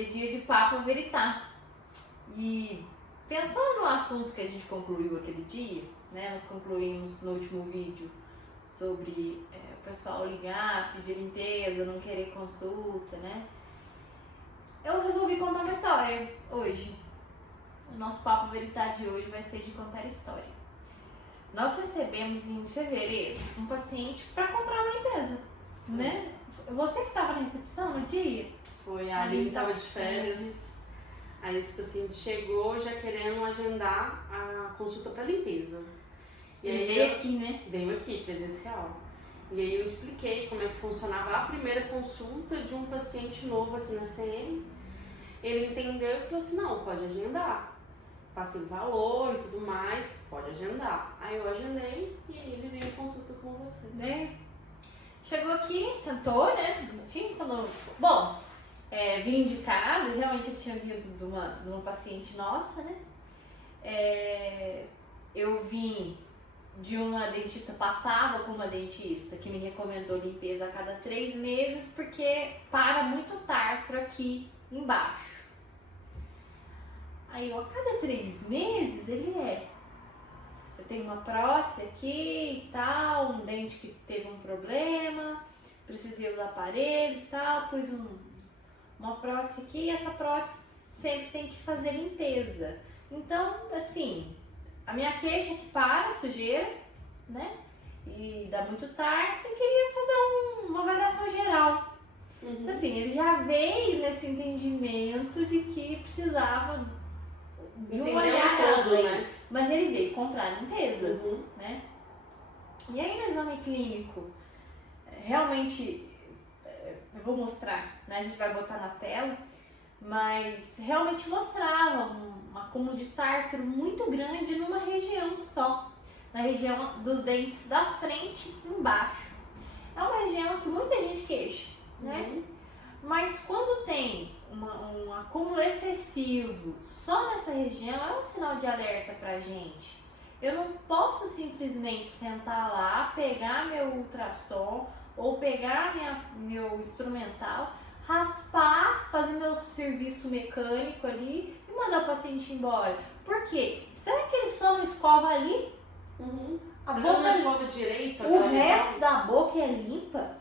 Hoje é dia de Papo Veritá. E pensando no assunto que a gente concluiu aquele dia, né? Nós concluímos no último vídeo sobre o pessoal ligar, pedir limpeza, não querer consulta, né? Eu resolvi contar uma história hoje. O nosso Papo Veritá de hoje vai ser de contar história. Nós recebemos em fevereiro um paciente para comprar uma limpeza, né? Você que estava na recepção no dia? Foi, a Aline estava de férias. Aí esse paciente chegou já querendo agendar a consulta para limpeza. E Ele aí veio aqui, né? Veio aqui, presencial. E aí eu expliquei como é que funcionava a primeira consulta de um paciente novo aqui na CM. Ele entendeu e falou assim, não, pode agendar. Passei o valor e tudo mais, pode agendar. Aí eu agendei e aí ele veio em consulta com você. Né? Chegou aqui, sentou, né? Bonitinho, falou. Bom, vim indicado, realmente eu tinha vindo de uma paciente nossa, né? Eu vim de uma dentista, passava com uma dentista que me recomendou limpeza a cada 3 meses, porque para muito tártaro aqui embaixo. Aí eu, a cada 3 meses ele eu tenho uma prótese aqui e tal, um dente que teve um problema, precisei usar aparelho e tal, pus uma prótese aqui e essa prótese sempre tem que fazer limpeza. Então, assim, a minha queixa é que para sujeira, né? E dá muito tártaro, eu queria fazer uma avaliação geral. Então, assim, ele já veio nesse entendimento de que precisava de um olhar todo, né? Mas ele veio comprar limpeza, né? E aí no exame clínico, realmente, eu vou mostrar, né? A gente vai botar na tela, mas realmente mostrava um acúmulo de tártaro muito grande numa região só, na região dos dentes da frente e embaixo. É uma região que muita gente queixa, né? Mas quando tem um acúmulo excessivo só nessa região, é um sinal de alerta pra gente. Eu não posso simplesmente sentar lá, pegar meu ultrassom ou pegar meu instrumental, raspar, fazer meu serviço mecânico ali e mandar o paciente embora. Por quê? Será que ele só não escova ali? A Mas boca não escova direito? O resto da boca é limpa?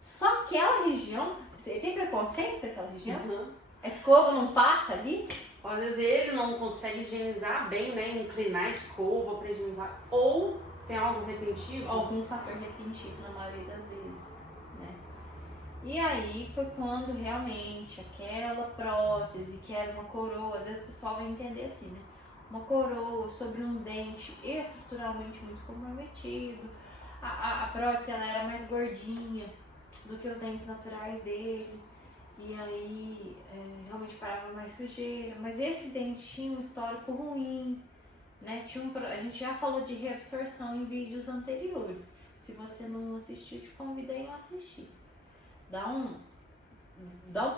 Só aquela região? Você tem preconceito daquela região? A escova não passa ali? Às vezes ele não consegue higienizar bem, né? Inclinar a escova para higienizar. Ou tem algo retentivo? Algum fator retentivo na maioria das vezes, né? E aí foi quando realmente aquela prótese que era uma coroa, às vezes o pessoal vai entender assim, né? Uma coroa sobre um dente estruturalmente muito comprometido. A prótese ela era mais gordinha do que os dentes naturais dele, e aí realmente parava mais sujeira, mas esse dente tinha um histórico ruim, né? A gente já falou de reabsorção em vídeos anteriores. Se você não assistiu, te convido a assistir. Dá um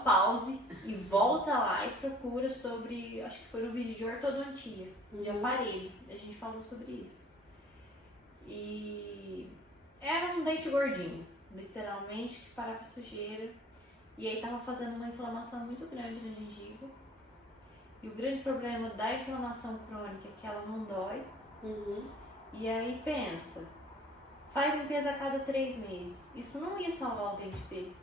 pause e volta lá e procura sobre, acho que foi no vídeo de ortodontia, de aparelho, a gente falou sobre isso. E era um dente gordinho, literalmente, que parava sujeira, e aí tava fazendo uma inflamação muito grande na gengiva. E o grande problema da inflamação crônica é que ela não dói. E aí pensa, faz limpeza a cada 3 meses. Isso não ia salvar o dente dele.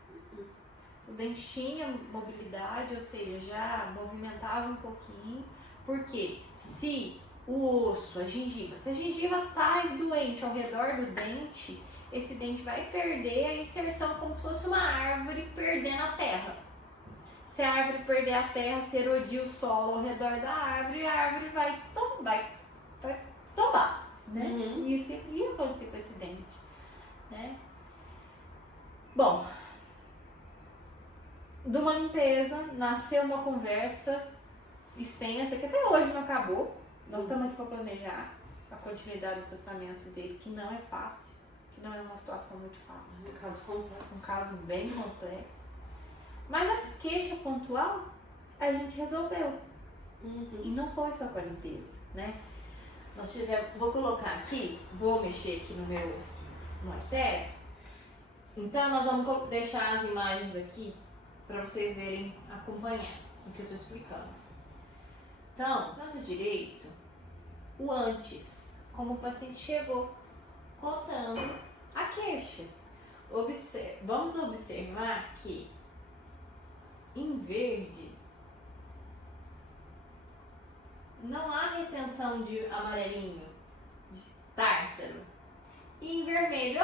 O dente tinha mobilidade, ou seja, já movimentava um pouquinho. Porque se o osso, a gengiva, se a gengiva tá doente ao redor do dente, esse dente vai perder a inserção como se fosse uma árvore perdendo a terra. Se a árvore perder a terra, se erodir o solo ao redor da árvore, a árvore vai tombar, né? E isso ia acontecer com esse dente, né? Bom, de uma limpeza nasceu uma conversa extensa que até hoje não acabou. Nós estamos aqui para planejar a continuidade do tratamento dele, que não é fácil. Não é uma situação muito fácil. Um caso complexo. Um caso bem complexo. Mas essa queixa pontual, a gente resolveu. E não foi só com a limpeza, né? Nós tivemos, vou colocar aqui, vou mexer aqui no artério. Então nós vamos deixar as imagens aqui para vocês verem, acompanhar o que eu tô explicando. Então, canto direito, o antes, como o paciente chegou, contando a queixa. Vamos observar que em verde não há retenção de amarelinho, de tártaro. E em vermelho,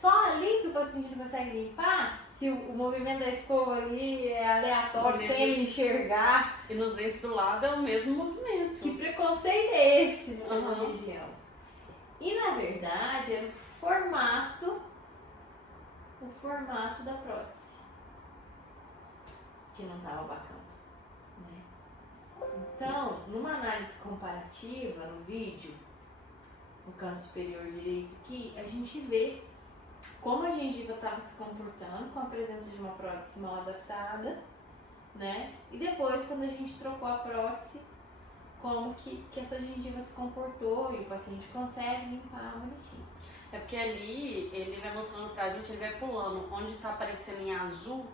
só ali que o paciente não consegue limpar, se o movimento da escova ali é aleatório, sem enxergar. E nos dentes do lado é o mesmo movimento. Que preconceito é esse nessa região? E na verdade era o formato da prótese que não estava bacana, né? Então, numa análise comparativa no vídeo, no canto superior direito aqui, a gente vê como a gengiva estava se comportando com a presença de uma prótese mal adaptada, né? E depois, quando a gente trocou a prótese, como que essa gengiva se comportou e o paciente consegue limpar bonitinho. É porque ali ele vai mostrando pra gente, ele vai pulando. Onde tá aparecendo em azul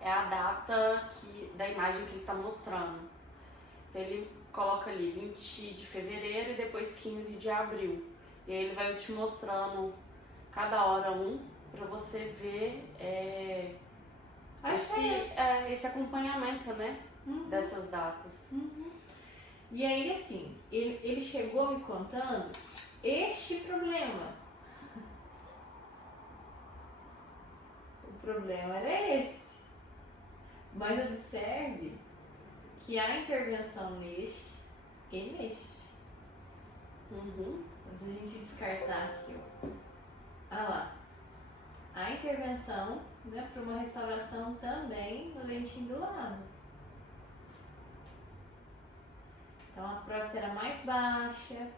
é a data da imagem que ele tá mostrando. Então ele coloca ali 20 de fevereiro e depois 15 de abril. E aí ele vai te mostrando cada hora pra você ver esse acompanhamento, né? Dessas datas. E aí assim, ele chegou me contando este problema. O problema era esse. Mas observe que há intervenção neste e neste. Mas a gente descartar aqui, ó. Olha lá. A intervenção, né, para uma restauração também no dentinho do lado. Então a prótese era mais baixa.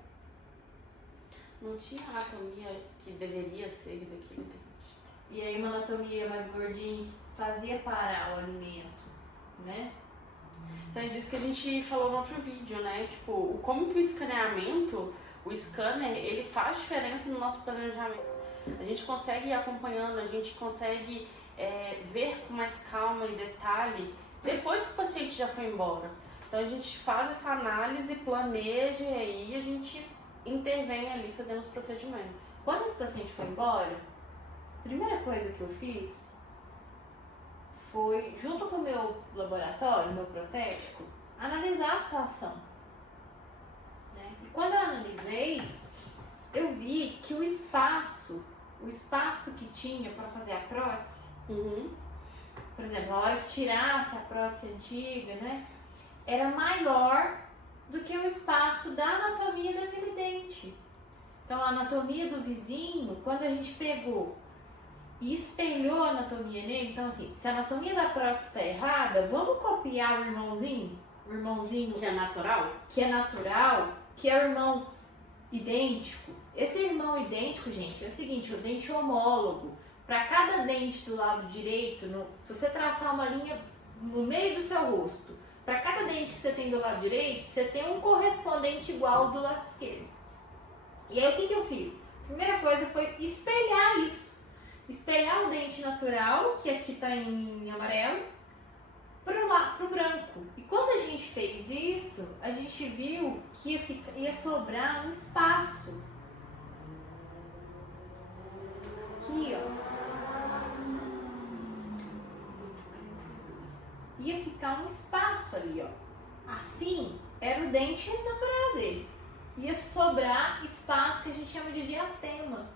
Não tinha anatomia que deveria ser daquele dente. E aí uma anatomia mais gordinha que fazia parar o alimento, né? Então é disso que a gente falou no outro vídeo, né? Tipo, como que o escaneamento, o scanner, ele faz diferença no nosso planejamento. A gente consegue ir acompanhando, a gente consegue ver com mais calma e detalhe depois que o paciente já foi embora. Então a gente faz essa análise, planeja e aí a gente intervém ali fazendo os procedimentos. Quando esse paciente foi embora, a primeira coisa que eu fiz foi, junto com o meu laboratório, meu protético, analisar a situação. Né? E quando eu analisei, eu vi que o espaço que tinha para fazer a prótese, por exemplo, a hora que tirasse a prótese antiga, né, era maior do que o espaço da anatomia daquele dente. Então, a anatomia do vizinho, quando a gente pegou e espelhou a anatomia nele, então assim, se a anatomia da prótese está errada, vamos copiar o irmãozinho que é natural, que é o irmão idêntico. Esse irmão idêntico, gente, é o seguinte, o dente homólogo. Para cada dente do lado direito, se você traçar uma linha no meio do seu rosto, para cada dente que você tem do lado direito, você tem um correspondente igual do lado esquerdo. E aí o que eu fiz? A primeira coisa foi espelhar isso. Espelhar o dente natural, que aqui está em amarelo, pro branco. E quando a gente fez isso, a gente viu que ia sobrar um espaço. Aqui, ó. Ia ficar um espaço ali, ó. Assim, era o dente natural dele. Ia sobrar espaço que a gente chama de diastema.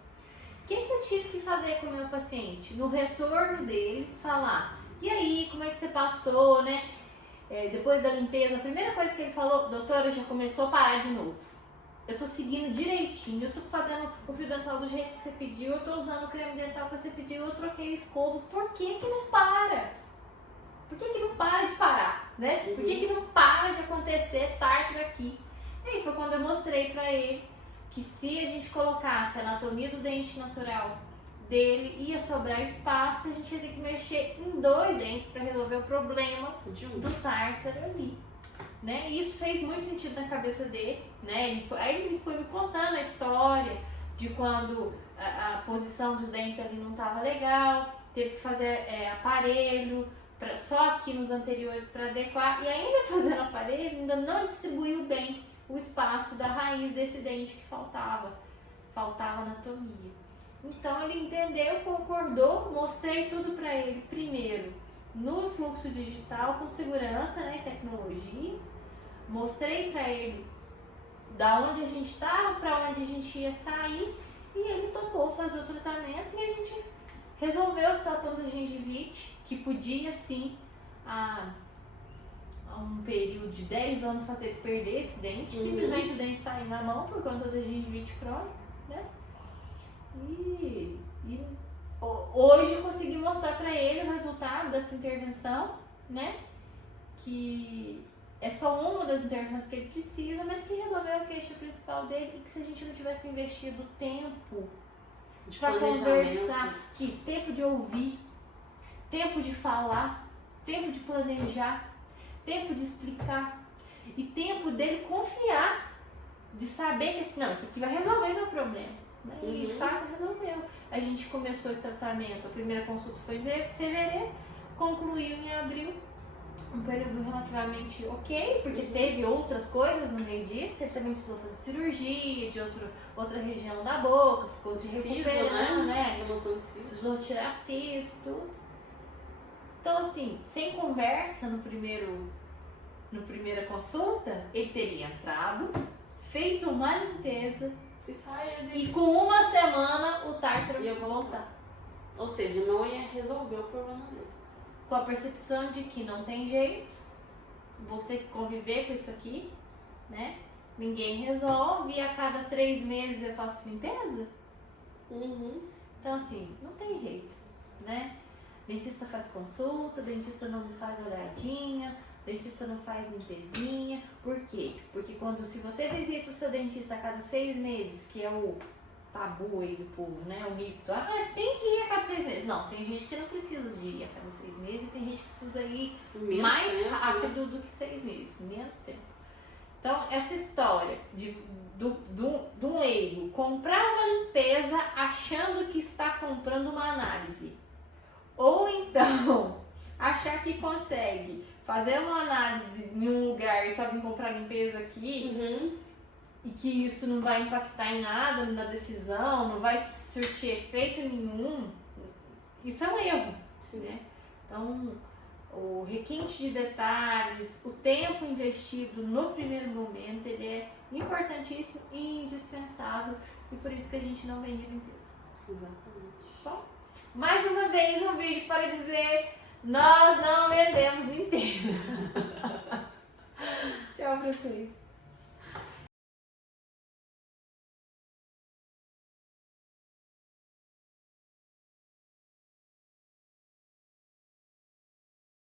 O que eu tive que fazer com o meu paciente? No retorno dele, falar: e aí, como é que você passou, né? Depois da limpeza, a primeira coisa que ele falou: doutora, já começou a parar de novo. Eu tô seguindo direitinho, eu tô fazendo o fio dental do jeito que você pediu, eu tô usando o creme dental que você pediu, eu troquei o escovo. Por que não para? Por que não para de parar, né? Por que não para de acontecer tártaro aqui? E aí foi quando eu mostrei pra ele que se a gente colocasse a anatomia do dente natural dele, ia sobrar espaço, que a gente ia ter que mexer em 2 dentes para resolver o problema do tártaro ali, né? E isso fez muito sentido na cabeça dele, né? Aí ele foi me contando a história de quando a posição dos dentes ali não estava legal, teve que fazer aparelho, só aqui nos anteriores para adequar, e ainda fazendo aparelho, ainda não distribuiu bem o espaço da raiz desse dente que faltava anatomia. Então ele entendeu, concordou, mostrei tudo para ele primeiro no fluxo digital com segurança, né, tecnologia, mostrei para ele da onde a gente estava, para onde a gente ia sair, e ele topou fazer o tratamento e a gente resolveu a situação da gengivite, que podia sim há um período de 10 anos fazer ele perder esse dente, simplesmente o dente sair na mão por conta da gengivite crônica, né? E hoje consegui mostrar para ele o resultado dessa intervenção, né? Que é só uma das intervenções que ele precisa, mas que resolveu a queixa principal dele, e que se a gente não tivesse investido tempo para conversar, que tempo de ouvir, tempo de falar, tempo de planejar, tempo de explicar e tempo dele confiar, de saber que assim, não, isso aqui vai resolver meu problema, né? E de fato resolveu. A gente começou esse tratamento, a primeira consulta foi em fevereiro, concluiu em abril, um período relativamente ok, porque teve outras coisas no meio disso, ele também precisou fazer cirurgia de outra região da boca, ficou se recuperando, né? Precisou tirar cisto, tudo. Então assim, sem conversa no primeira consulta, ele teria entrado, feito uma limpeza e com uma semana o tártaro ia voltar. Ou seja, não ia resolver o problema dele. Com a percepção de que não tem jeito, vou ter que conviver com isso aqui, né? Ninguém resolve e a cada 3 meses eu faço limpeza. Então assim, não tem jeito, né? Dentista faz consulta, dentista não faz olhadinha, dentista não faz limpezinha. Por quê? Porque se você visita o seu dentista a cada 6 meses, que é o tabu aí do povo, né? O mito, tem que ir a cada 6 meses. Não, tem gente que não precisa de ir a cada 6 meses e tem gente que precisa ir mais rápido do que 6 meses, menos tempo. Então, essa história de um leigo comprar uma limpeza achando que está comprando uma análise, ou então achar que consegue fazer uma análise em um lugar e só vir comprar limpeza aqui, e que isso não vai impactar em nada na decisão, não vai surtir efeito nenhum, isso é um erro, né? Então, o requinte de detalhes, o tempo investido no primeiro momento, ele é importantíssimo e indispensável, e por isso que a gente não vende limpeza. Exatamente. Bom, mais uma vez um vídeo para dizer: nós não vendemos limpeza. Tchau pra vocês.